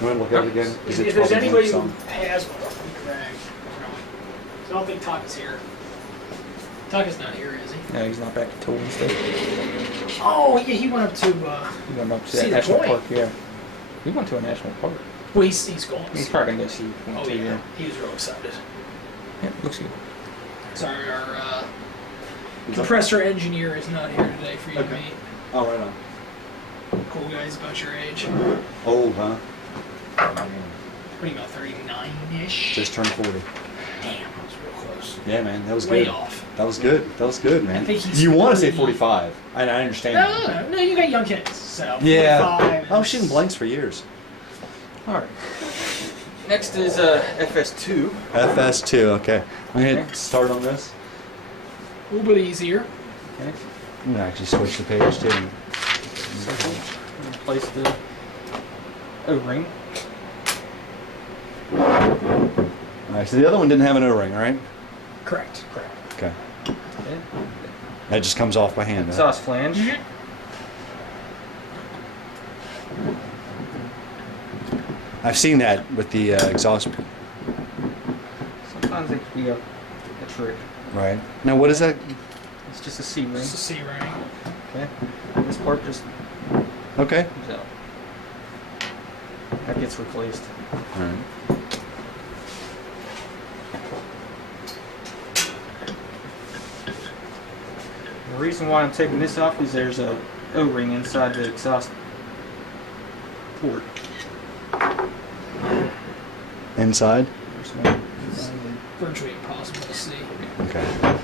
You want to look at it again? If there's anybody who has one, Greg. So I don't think Taka's here. Taka's not here, is he? No, he's not back until Wednesday. Oh, yeah, he went up to, He went up to See that the national point. park, yeah. He went to a national park. well, he's going. He's probably going to go see Oh, one too, yeah. He was real excited. Yeah, looks good. Sorry, our compressor engineer is not here today for you to meet. Oh, right on. Cool guys about your age. Old, huh? What are you, about 39-ish? Just turned 40. Damn, that was real close. Yeah, man, that was Way good. off. That was good. That was good, man. I think he's You want to say 30. 45. I understand that. No, you got young kids, so Yeah. 45 I was shooting blanks for years. Alright. Next is FS2. FS2, okay. I'm going to hit start on this. A little bit easier. Okay. I'm going to actually switch the page too. Circle. Replace the O-ring. Alright, so the other one didn't have an O-ring, right? Correct. Okay. Okay. That just comes off by hand. Huh? Exhaust flange. I've seen that with the exhaust. Sometimes it can be a trick. Right. Now, what is that? It's just a C-ring. Just a C ring. Okay. This part just Okay. comes out. That gets replaced. Alright. The reason why I'm taking this off is there's a O-ring inside the exhaust port. Inside? There's one. Virtually impossible to see. Okay.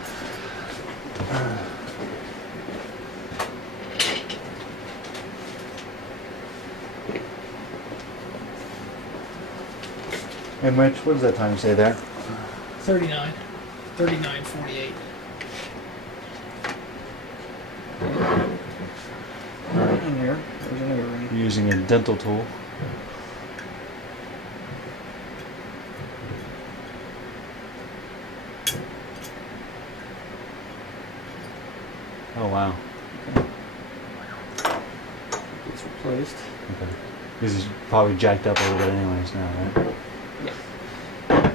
And Mitch, what does that time say there? 39. 39:48. Right in here, there's an O-ring. Using a dental tool. Oh wow. Gets replaced. Okay. This is probably jacked up a little bit anyways now, right? Yeah.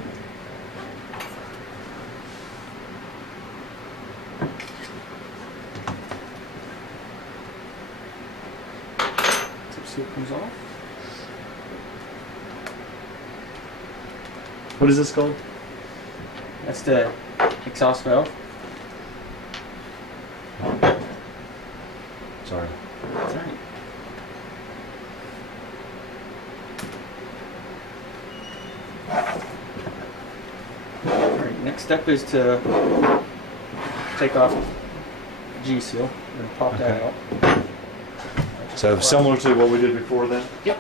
Tip seal comes off. What is this called? That's the exhaust valve. Sorry. That's right. Alright, next step is to take off the G seal and pop that Okay. out. So similar to what we did before then? Yep.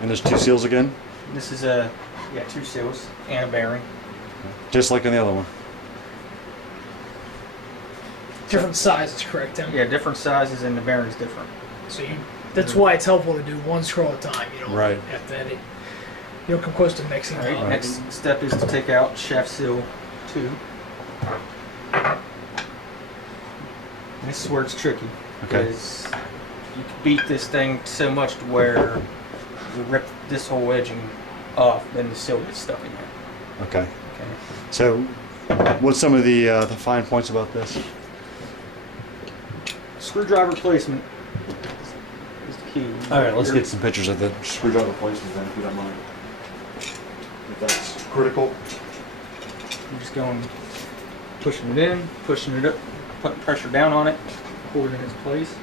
And there's two seals again? This is two seals and a bearing. Just like in the other one. Different sizes, correct, Tim? Yeah, different sizes and the bearing's different. So that's why it's helpful to do one scroll at a time. You don't Right. have to edit. You don't come close to mixing Alright, up. next step is to take out shaft seal 2. And this is where it's tricky. Okay. Because you can beat this thing so much to where you rip this whole edging off, then the seal gets stuck in there. Okay. Okay. So what's some of the fine points about this? Screwdriver placement is the key. Alright, let's get some pictures of the screwdriver placement then, if you don't mind. If that's critical. You're just going, pushing it in, pushing it up, putting pressure down on it, hold it in its place.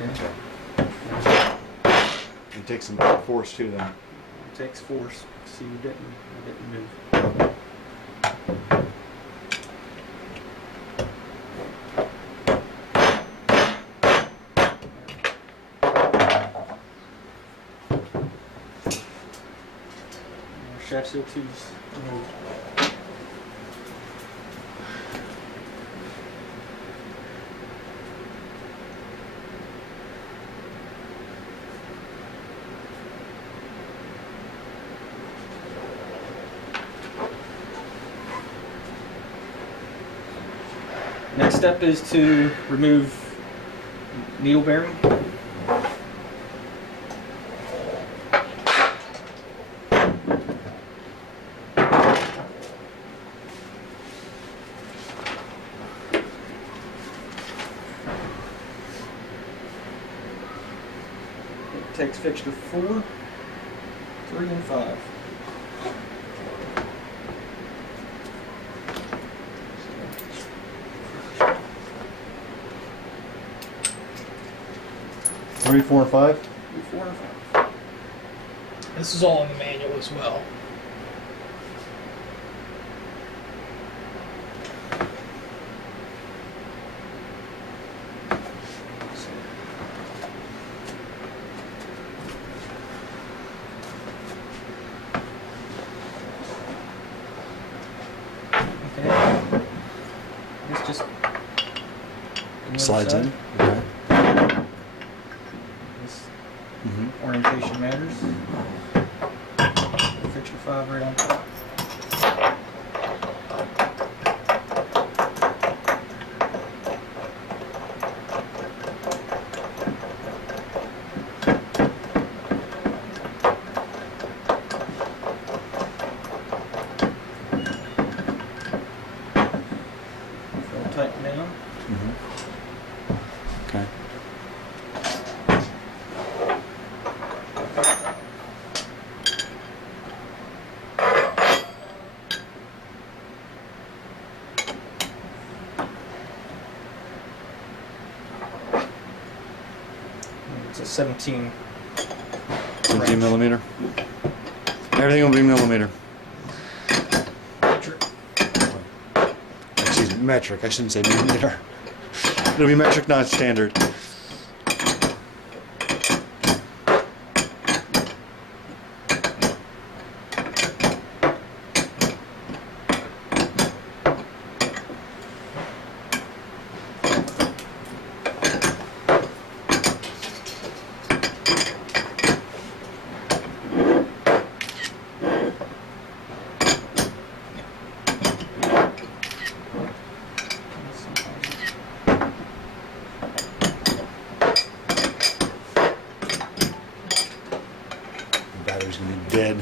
Okay. It takes some force too then. It takes force. See, you didn't move. Shaft seal 2's removed. Next step is to remove needle bearing. It takes fixture 4, 3, and 5. Three, 4, and 5? 3, 4, and 5. This is all in the manual as well. Okay. This just Slides in. Okay. This Mm-hmm. orientation matters. Fixture 5 right on top. They'll tighten down. Mm-hmm. Okay. It's a 17. 17 millimeter. Everything will be millimeter. Excuse me, metric. I shouldn't say millimeter. It'll be metric, not standard. The battery's gonna be dead.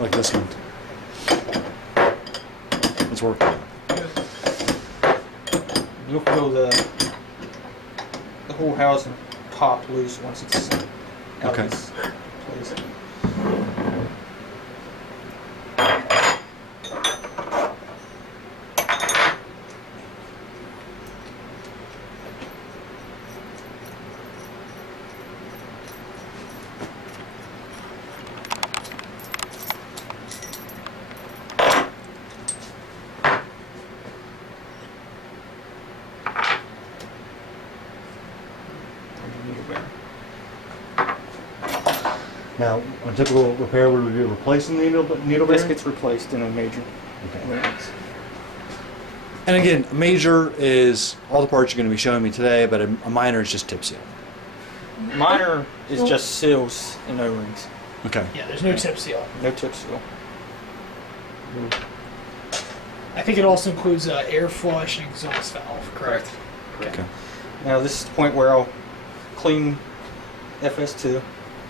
Like this one. It's working. You'll feel the whole housing pop loose once it's out Okay. of this place. Needle bearing. Now, a typical repair would be replacing the needle This bearing? gets replaced in a major. Okay. And again, a major is all the parts you're going to be showing me today, but a minor is just tip seal. Minor is just seals and O-rings. Okay. Yeah, there's no tip seal. No tip seal. I think it also includes air flush and exhaust valve, correct? Okay. Now this is the point where I'll clean FS2. Okay.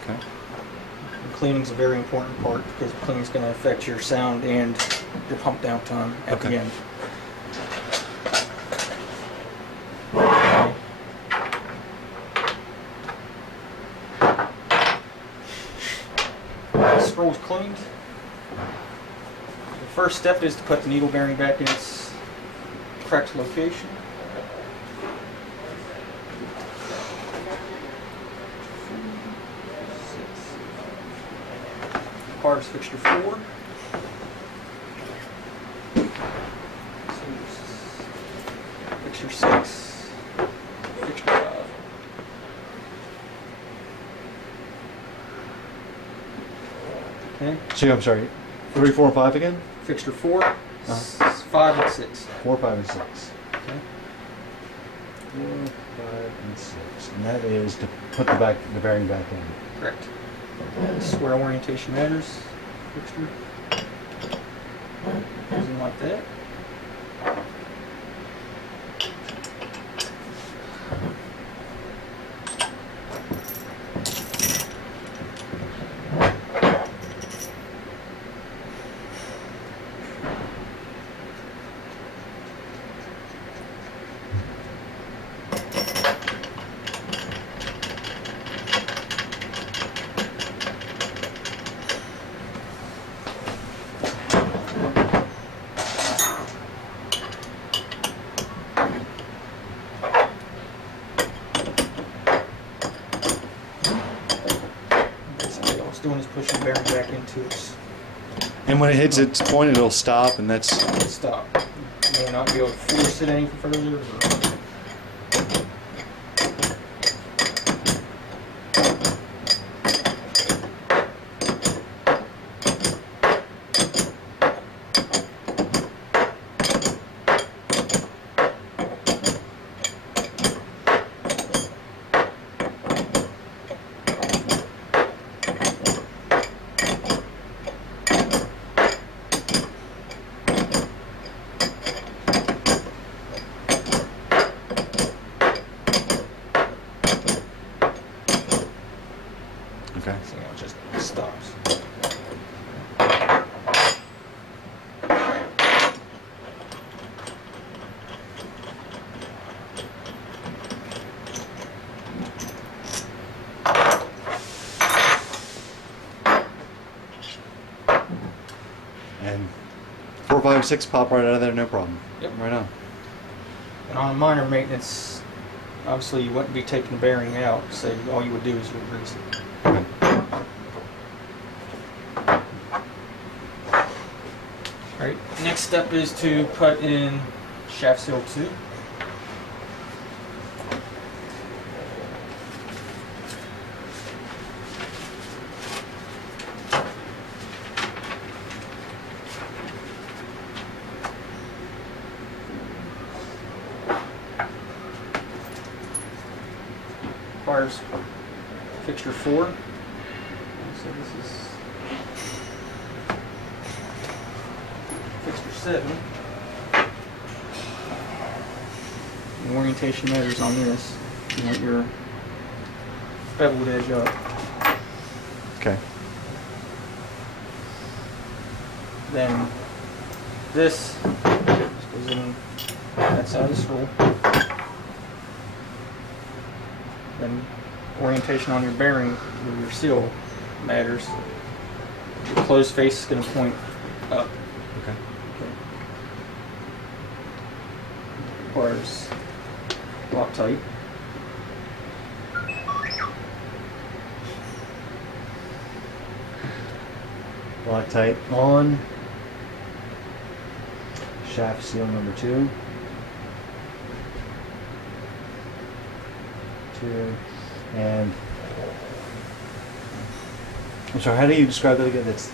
And cleaning's a very important part because cleaning's going to affect your sound and your pump down time at Okay. the end. Scroll's cleaned. The first step is to put the needle bearing back in its correct location. Part is fixture 4. Fixture 6. Fixture 5. Okay. So I'm sorry, 3, 4, and 5 again? Fixture 4, 5, and 6. 4, 5, and 6. Okay. 4, 5, and 6. And that is to put the bearing back in. Correct. This is where orientation matters. Fixture. Goes in like that. push the bearing back into its And when it hits its point, it'll stop, and that's stop. You may not be able to force it any further. Or, okay. so it just stops. And 4, 5, 6 pop right out of there, no problem. Yep. Right on. And on minor maintenance, obviously you wouldn't be taking the bearing out, so all you would do is re-grease it. Okay. Alright, next step is to put in shaft seal 2. Requires fixture 4. So this is fixture 7. The orientation measures on this. You want your beveled edge up. Okay. Then this just goes in that side of the scroll. Then orientation on your bearing with your seal matters. Your closed face is going to point up. Okay. Requires Loctite. Loctite on shaft seal number 2. 2 and I'm sorry, how do you describe that again? That's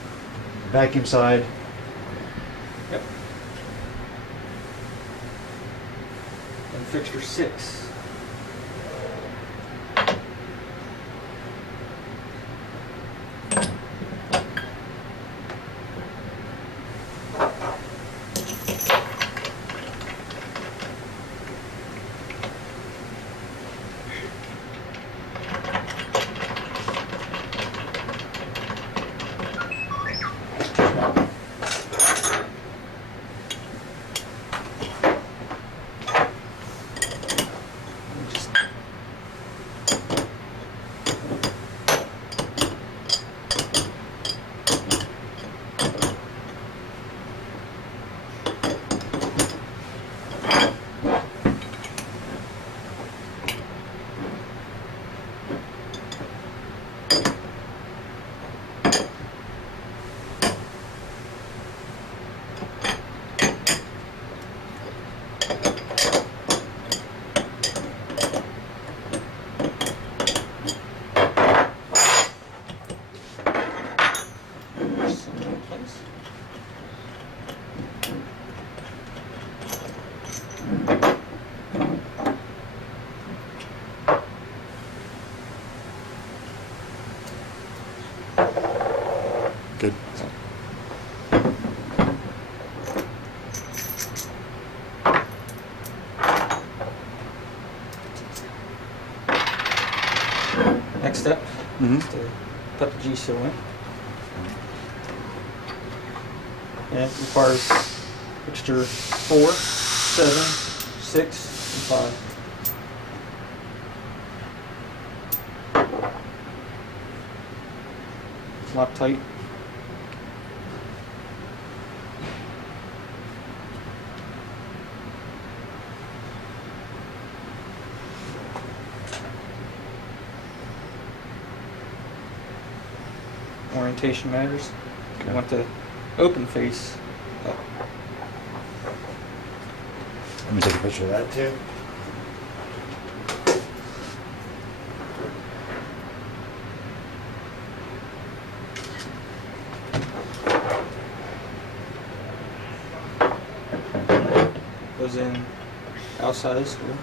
vacuum side. Yep. And fixture 6. Just Good. next step Mm-hmm. is to put the G seal in. And it requires fixture 4, 7, 6, and 5. Loctite. orientation matters. Okay. You want the open face up. Let me take a picture of that too. Goes in outside of school.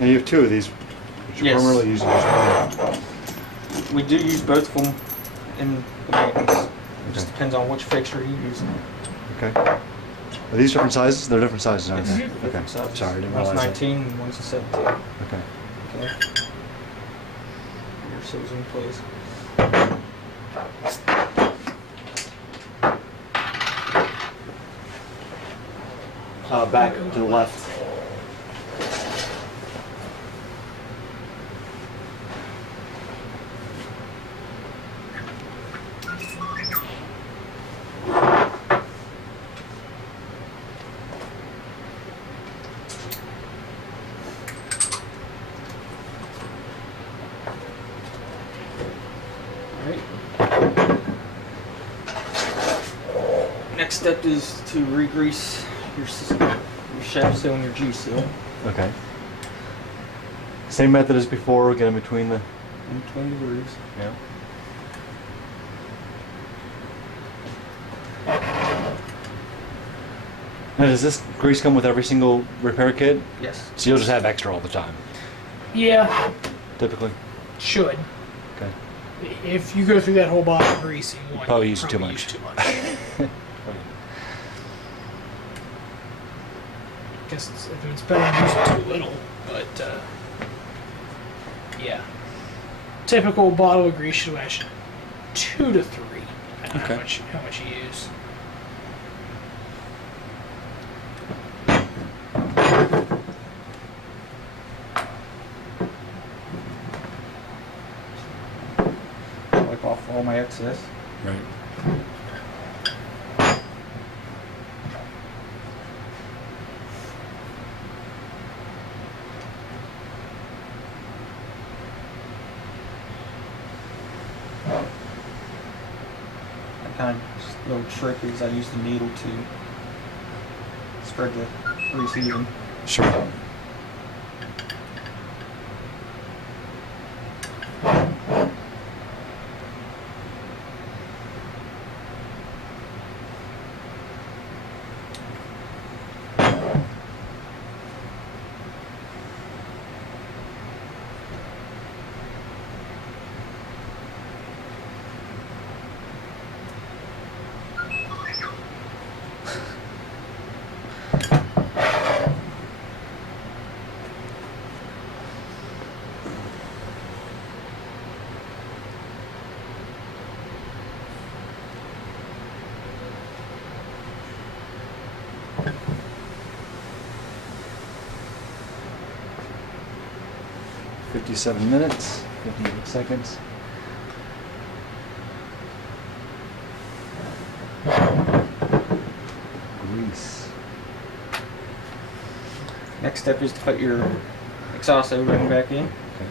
Now you have two of these, which you're Yes. primarily using just one. We do use both of them in the maintenance. It just Okay. depends on which fixture you use. Okay. Are these different sizes? They're different sizes, aren't they? Yes. Okay. Different sizes. Sorry, I didn't One's realize 19 and one's a 17. that. Okay. Okay. Your seals in place. Back to the left. Alright. Next step is to re-grease your shaft seal and your G seal Okay. Same method as before. Get in between the. in between the grooves. Yeah. Now, does this grease come with every single repair kit? Yes. So you'll just have extra all the time, Yeah, typically. should. Okay. If you go through that whole bottle of grease in one, Probably you use too much. too much. Guess it's better than using too little, but yeah. Typical bottle of grease should last 2 to 3. I don't know Okay. how much you use. Wipe off all my excess. Right. I kind of just a little trick is I use the needle to spread the grease even. Sure. .57 minutes, 58 seconds. Grease. Next step is to put your exhaust O-ring back in. Okay.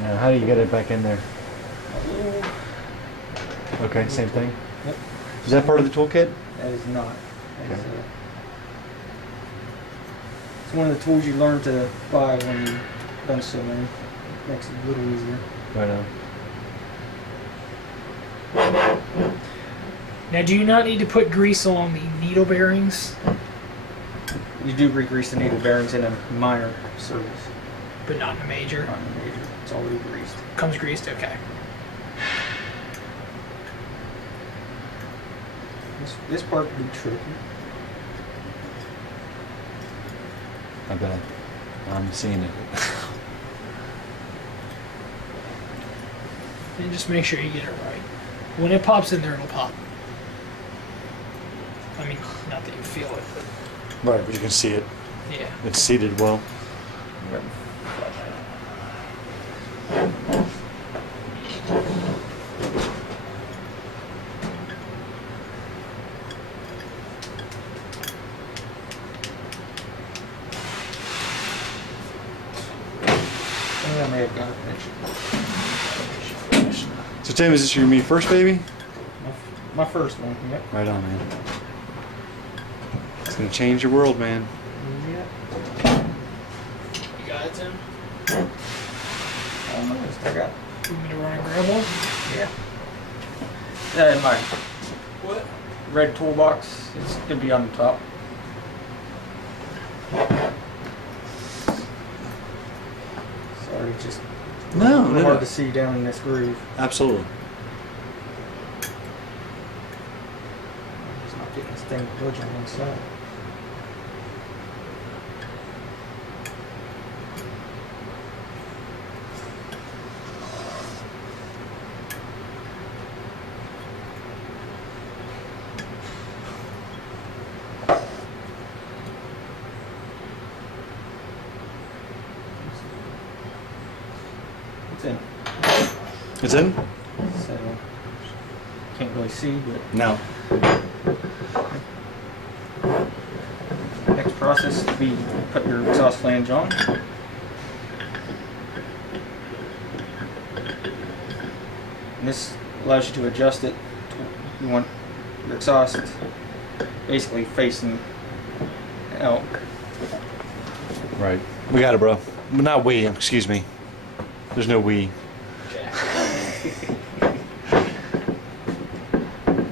Now, how do you get it back in there? Okay, same thing. Yep. Is that part of the toolkit? That is not. That is, Okay. it's one of the tools you learn to buy when you're done swimming. Makes it a little easier. Right on. Now, do you not need to put grease on the needle bearings, You do re-grease the needle bearings in a minor service, but not in a major? not in a major. It's already greased. Comes greased, okay. This part can be tricky. I bet. I'm seeing it. And just make sure you get it right. When it pops in there, it'll pop. I mean, not that you feel it, but Right, but you can see it. yeah. It's seated well. I may have got it finished. So Tim, is this your me first baby? My first one, yep. Right on, man. It's gonna change your world, man. Yep. You got it, Tim? Almost. I got. You want me to run and grab one? Yeah. My What? red toolbox, it's gonna be on the top. Sorry, it's just No, no, hard no. to see down in this groove. Absolutely. Just not getting this thing to budge on one side. It's in. It's in? So can't really see, but No. next process would be put your exhaust flange on. And this allows you to adjust it. You want your exhaust basically facing out. Right. We got it, bro. Not we, excuse me. There's no we.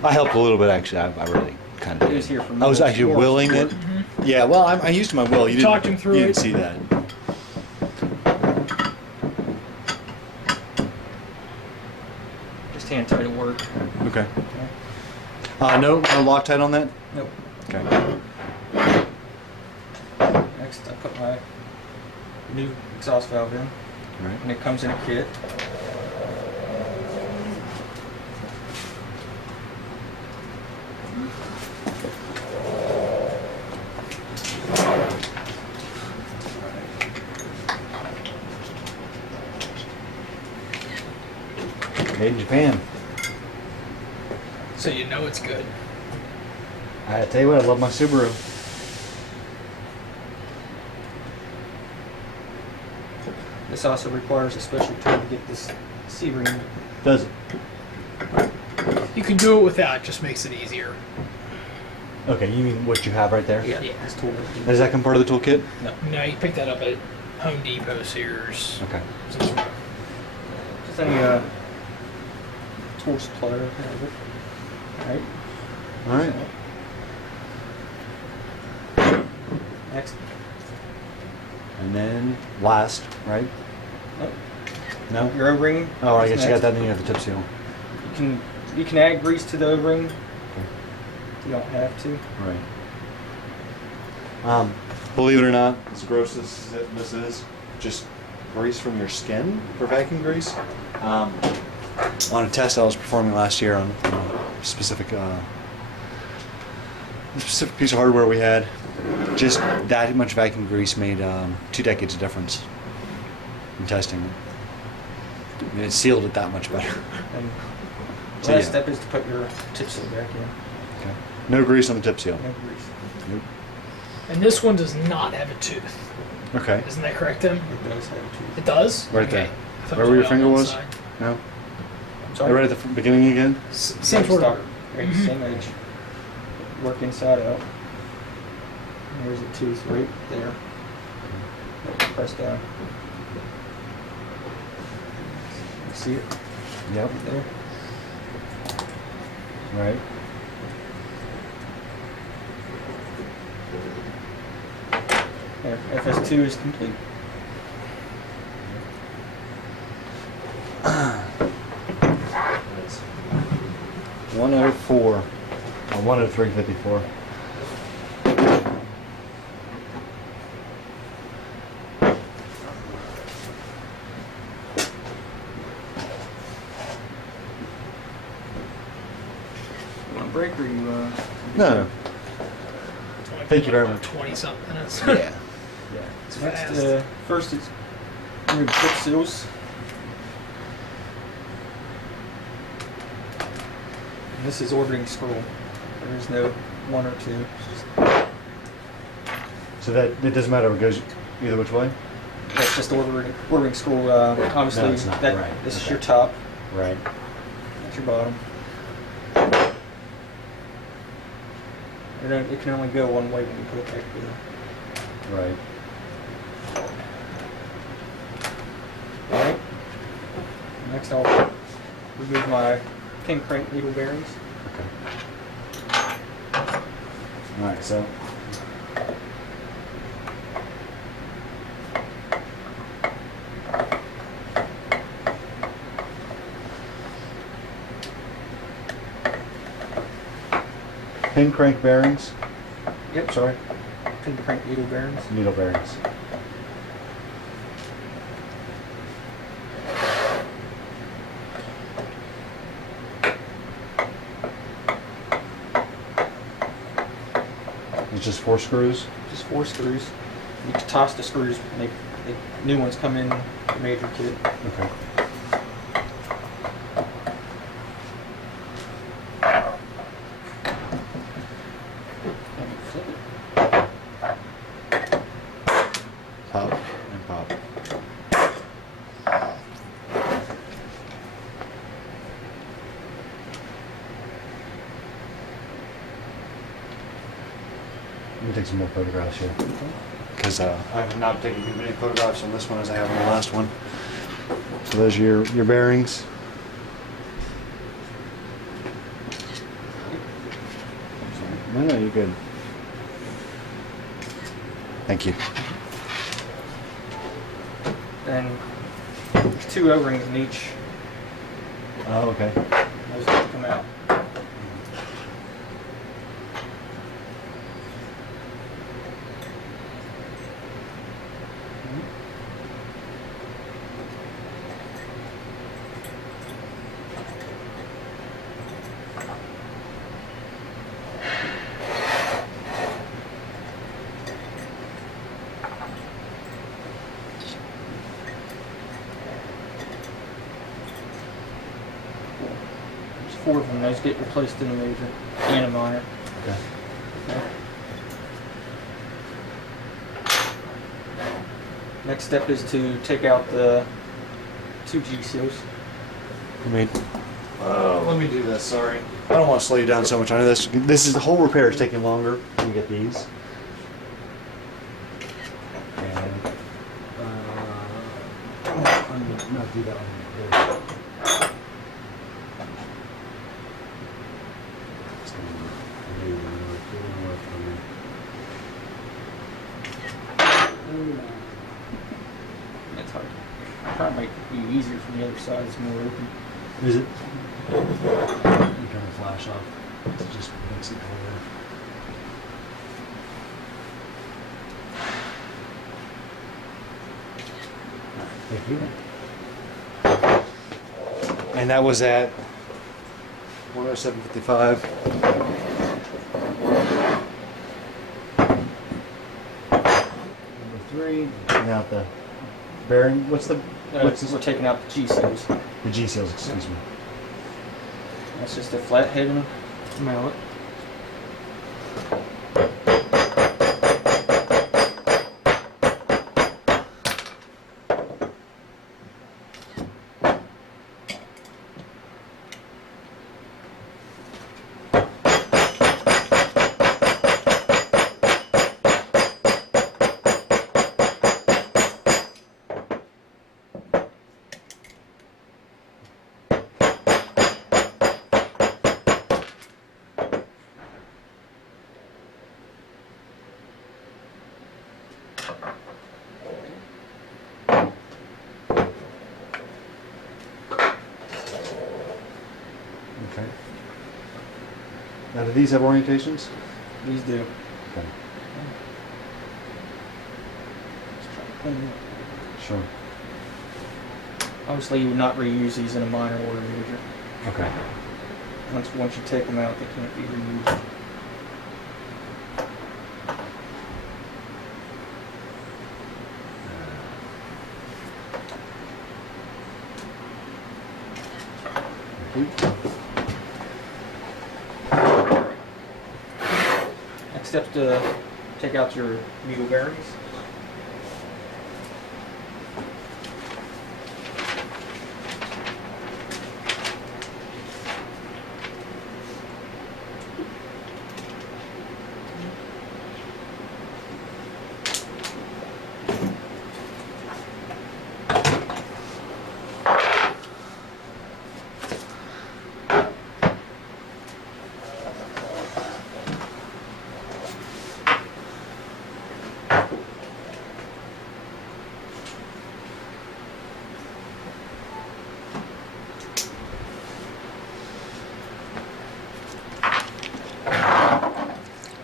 I helped a little bit, actually. I really kind of It was did. here for I was more- actually more willing it. support. Yeah, well, I used my will. You didn't, Talked him through you didn't it. see that. Just hand tight at work. Okay. Okay. No Loctite on that? Nope. Okay. Next, I put my new exhaust valve in, All right. and it comes in a kit. Made in Japan. So you know it's good. I tell you what, I love my Subaru. This also requires a special tool to get this C-ring. Does it? You can do it without, it just makes it easier. Okay, you mean what you have right there? Yeah. This tool. Does that come part of the toolkit? No. No, you pick that up at Home Depot, Sears. Okay. some sort of- Just any tool supplier have it. Alright. All right. Next. And then last, right? Nope. No? Your O-ring. Oh, I is guess you got next. that, then you have the tip seal. You can add grease to the O-ring. You don't have to. Right. Believe it or not, as gross as this is, just grease from your skin for vacuum grease. On a test I was performing last year on a specific piece of hardware we had, just that much vacuum grease made 2 decades of difference in testing it. I mean, it sealed it that much better. And the So, last yeah. step is to put your tip seal back in. Okay. No grease on the tip seal. No grease. Nope. And this one does not have a tooth. Okay. Isn't that correct, Tim? It does have a tooth. It does? Right Okay. there. I thought it Where your way on finger one was? side. No? I'm sorry. Right at the beginning again? Same sort of. Right, Mhm. same edge. Work inside out. And there's a tooth right there. Press down. See it Yep. there? Right. There, FS2 is complete. That's 104. Or 103.54. You want a break or you? No. Thank you very much. 20 something minutes. yeah. Yeah. It's Next, fast. first is remove chip seals. And this is ordering scroll. There is no one or two. It's just, So that it doesn't matter. It goes either which way. that's just ordering scroll. Obviously, No, it's not. Right. This is Okay. your top. Right. That's your bottom. And then it can only go one way when you put it back together. Right. Alright. Next I'll remove my pin crank needle bearings. Okay. All right. So. Pin crank bearings. Yep. Sorry. Pin crank needle bearings. Needle bearings. It's just 4 screws. Just 4 screws. You can toss the screws and the new ones come in the major kit. Okay. And you flip it. Pop and pop. Let me take some more photographs here. Because I have not taken as many photographs on this one as I have on the last one. So those are your bearings. No, no, you're good. Thank you. And there's 2 O-rings in each. Oh, okay. Those have to come out. There's 4 of them. Those get replaced in a major and a minor. Okay. Next step is to take out the 2 G seals. Let me do this. Sorry. I don't want to slow you down so much. I know this is the whole repair is taking longer. We get these. And not do that one. There. It's gonna be a little more for me. That's hard. Probably make it be easier from the other side. It's more open. Is it? You turn the flash off. It just makes it clearer. Thank you. And that was at 107.55. Number 3. Now the bearing. What's the what's We're this? taking out the G seals. The G seals. Excuse me. That's just a flat head and mallet. Now, do these have orientations? These do. Okay. Just try to pull them up. Sure. Obviously, you would not reuse these in a minor order user. Okay. Once you take them out, they can't be reused. Next step's to take out your needle bearings.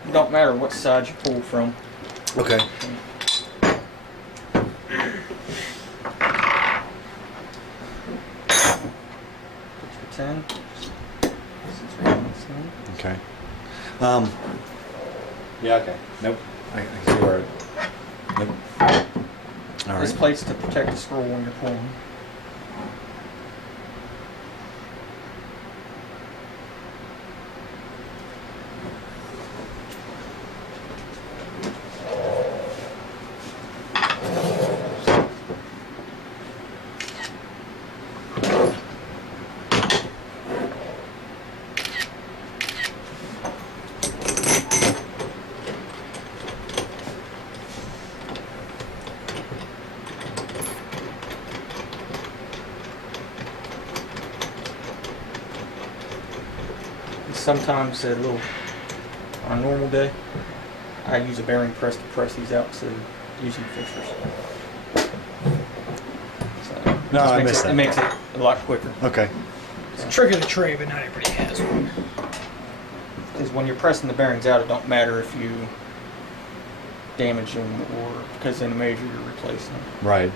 It don't matter what side you pull from. Okay. Put your 10. Okay. Yeah, okay. Nope. I can see where it... Nope. All This right. plate's to protect the scroll when you're pulling. Sometimes on a normal day, I use a bearing press to press these out instead of using fixtures. So No, I makes missed that. It makes it a lot quicker. Okay. It's a trick of the trade, but not everybody has one. Because when you're pressing the bearings out, it don't matter if you damage them or because in a major you're replacing them. Right.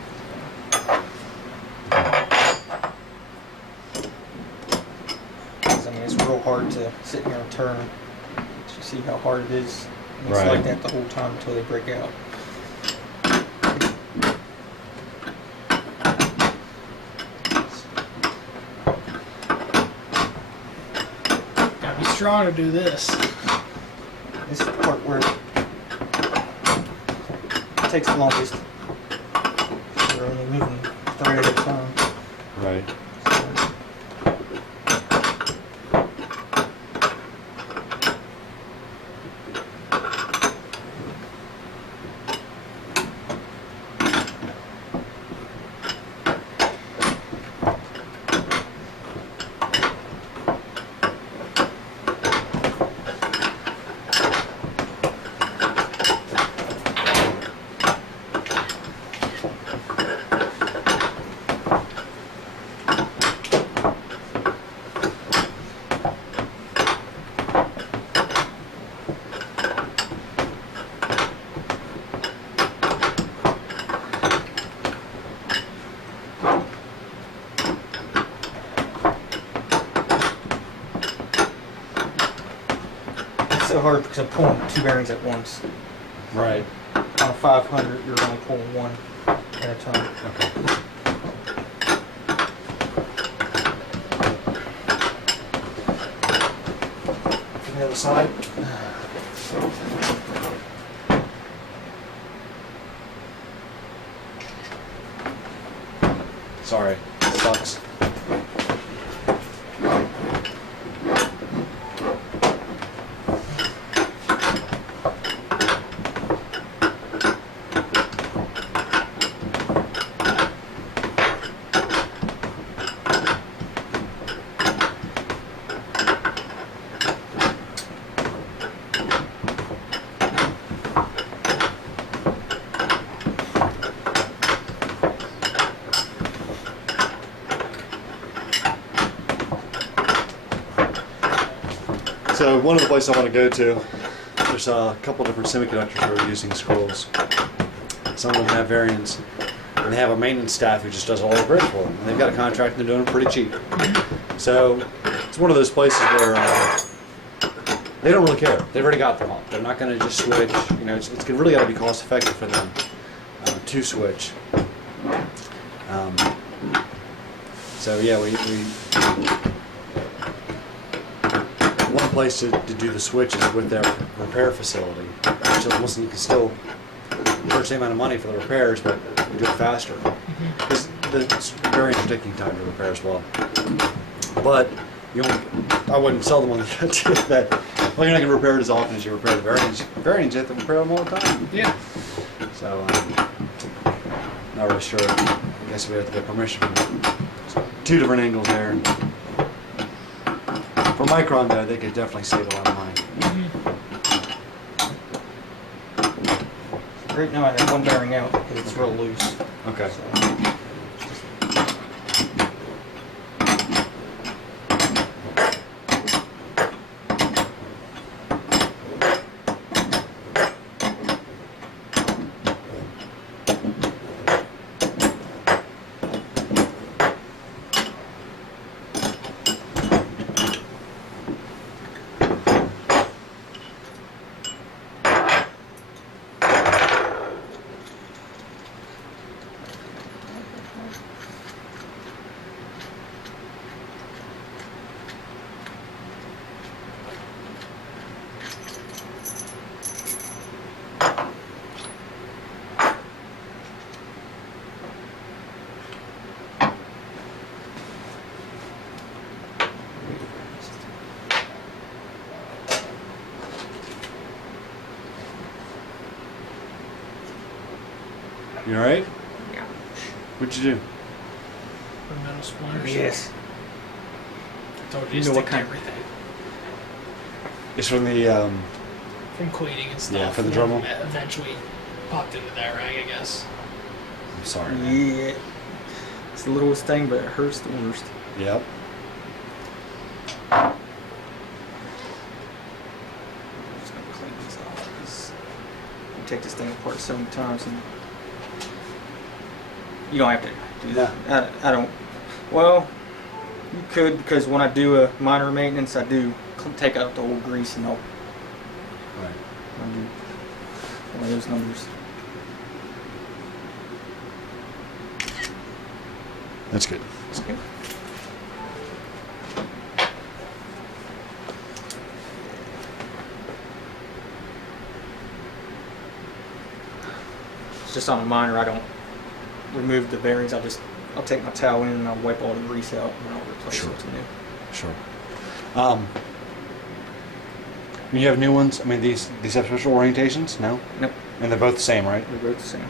I mean, it's real hard to sit here and turn. You see how hard it is. And it's Right. like that the whole time until they break out. Gotta be strong to do this. This is the part where it takes the longest. You're only moving a thread at a time. Right. It's so hard because I'm pulling two bearings at once. Right. On a 500, you're only pulling one at a time. Okay. From the other side. Sorry. Sucks. So one of the places I want to go to, there's a couple different semiconductors who are using scrolls. Some of them have variants, and they have a maintenance staff who just does all the grids for them. And they've got a contract and they're doing it pretty cheap. So it's one of those places where they don't really care. They've already got them all. They're not going to just switch. You know, it's really got to be cost effective for them to switch. So yeah, we one place to do the switch is with their repair facility. Which listen, you can still charge the same amount of money for the repairs, but you do it faster. Because the variants are taking time to repair as well. But I wouldn't sell them on the idea that, well, you're not going to repair it as often as you repair the variants. Variants, you have to repair them all the time. Yeah. So, not really sure. I guess we have to get permission from them. So, two different angles there. For Micron, though, they could definitely save a lot of money. Right now I have one bearing out because it's real loose. Okay. So, You alright? yeah. What'd you do? The metal splinters. Yes. I told you You to know stick what to kind- everything. It's from the, From cleaning and stuff. Yeah, for the and Dremel. then Eventually popped into that rag, I guess. I'm sorry, man. Yeah. It's the littlest thing, but it hurts the worst. Yep. I'm just gonna clean this off because you take this thing apart so many times and you don't have to do that. I don't. Well, you could, because when I do a minor maintenance, I do take out the old grease and I'll Right. do one of those numbers. That's good. Okay. It's just on a minor, I don't remove the bearings. I'll take my towel in and I'll wipe all the grease out and I'll replace Sure. it with new. Sure. When you have new ones, I mean, these have special orientations? No? Nope, And they're both the same, right? they're both the same.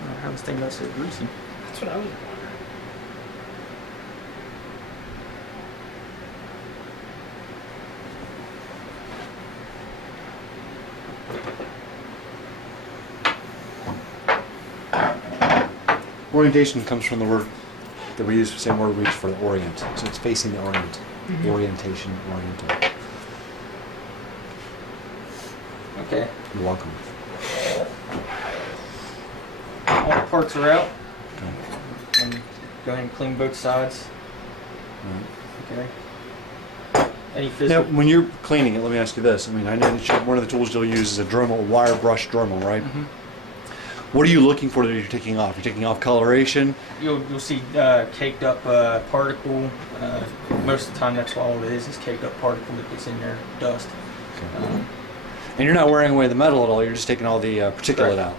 I don't know how this thing got so greasy. That's what I was wondering. Orientation comes from the word that we use, the same word we use for the orient. So it's facing the orient. Mhm. Orientation, oriental. Okay, You're welcome. all the parts are out. Okay. And go ahead and clean both sides. All right. Okay. Any Now, physical? when you're cleaning it, let me ask you this. I mean, I know that one of the tools you'll use is a Dremel, a wire brush Dremel, right? Mhm. What are you looking for that you're taking off? You're taking off coloration? You'll see caked up particle. Most of the time, that's all it is caked up particle that gets in there, dust. And you're not wearing away the metal at all, you're just taking all the particulate Correct. out.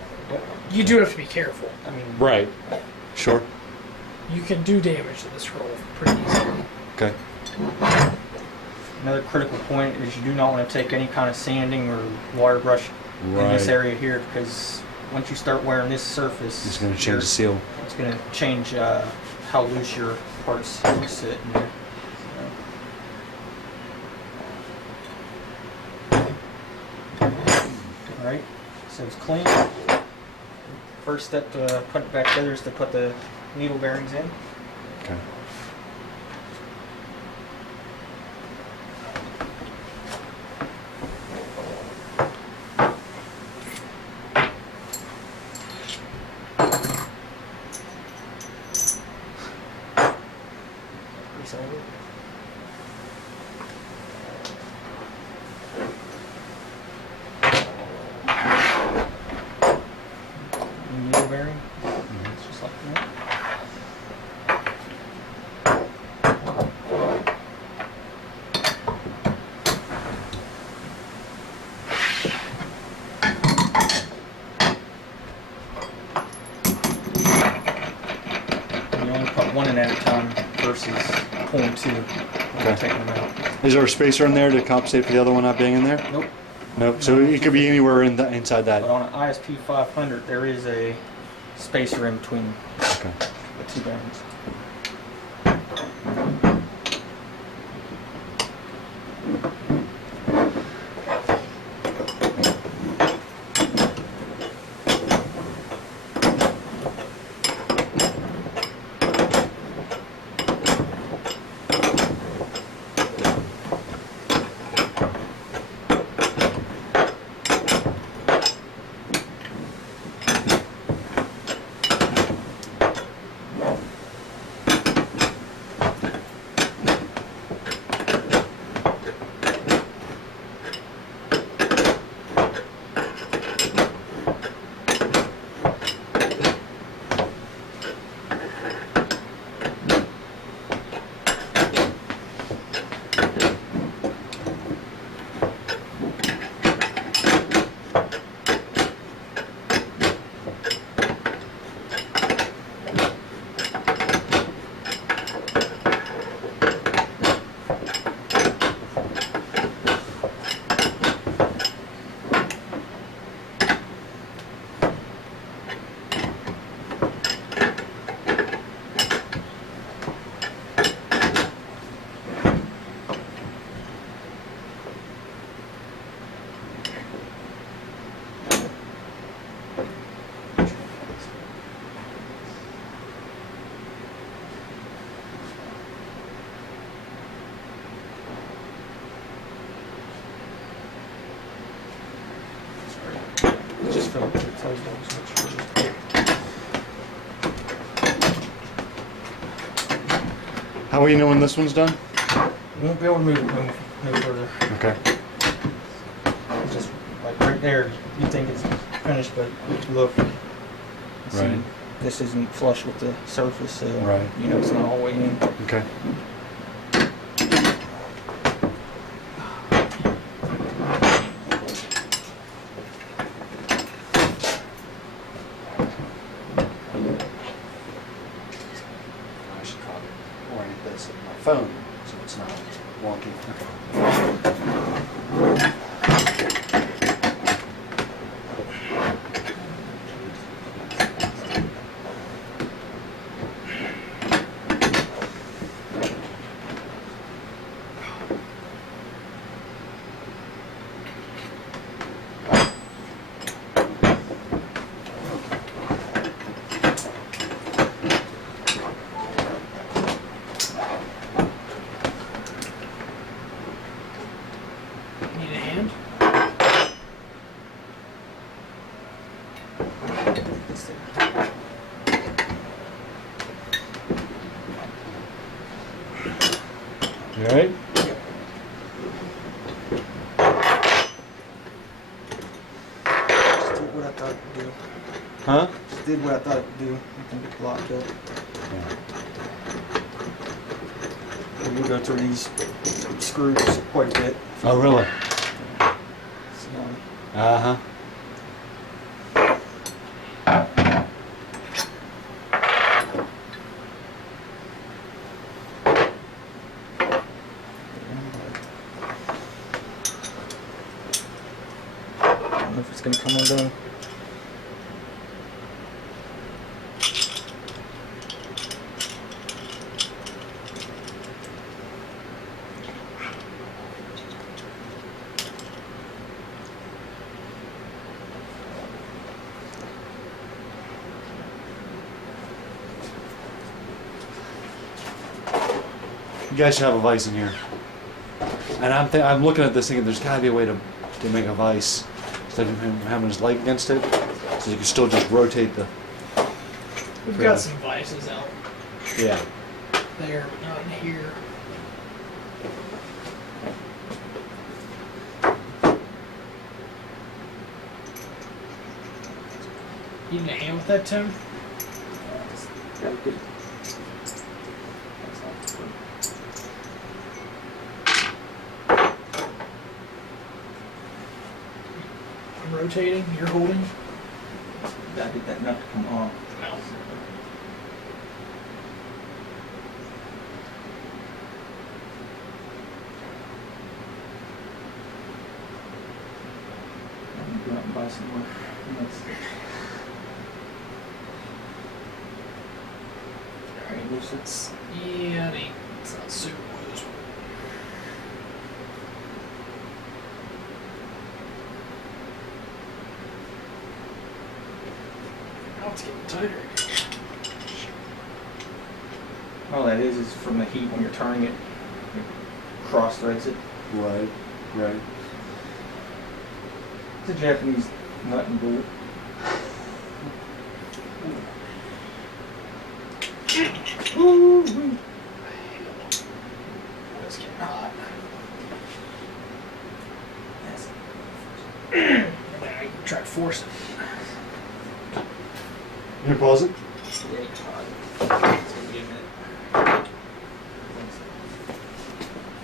You do have to be careful. I mean, Right. Sure. you can do damage to this roll pretty easily. Okay. Another critical point is you do not want to take any kind of sanding or wire brush in this Right. area here, because once you start wearing this surface, It's going to change the seal. It's going to change how loose your parts sit in there. Alright, so it's clean. First step to put it back together is to put the needle bearings in. Okay. Resolder. Needle bearing. It's just like that. And you only put one in at a time versus pulling two. Okay. Taking them out. Is there a spacer in there to compensate for the other one not being in there? Nope. Nope. So it could be anywhere inside But that. on an ISP 500, there is a spacer in between Okay. the two bearings. Just feel like it tells you how much. How will you know when this one's done? You won't be able to move it no further. Okay. It's just like right there, you think it's finished, but if you look, you see Right. this isn't flush with the surface, so Right. you know it's not all the way in. Okay. I should probably orient this in my phone so it's not wonky. Okay. Need a hand? You all right? Just did what I thought it would do. Huh? Just did what I thought it would do. I think it's locked up. And we go through these screws quite a bit. Oh, really? So, Uh-huh. I don't know if it's going to come undone. You guys should have a vise in here. And I'm looking at this thinking there's got to be a way to make a vise instead of him having his leg against it, so you can still just rotate the. We've Really? got some vices out Yeah. there, but not in here. You need a hand with that, Tim? I'm rotating, you're holding? Gotta get that nut to come off. No. I'm gonna go out and buy some more nuts. Alright, loose it. Yeah, it's not super loose. Now it's getting tighter. All that is from the heat when you're turning it, it cross threads it. Right. Right. It's a Japanese nut and bolt. Woo-wee. It's getting hot. Yes. And then I try to force it. You gonna pause it? Yeah, it's hot. It's gonna be a minute.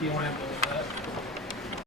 You don't have to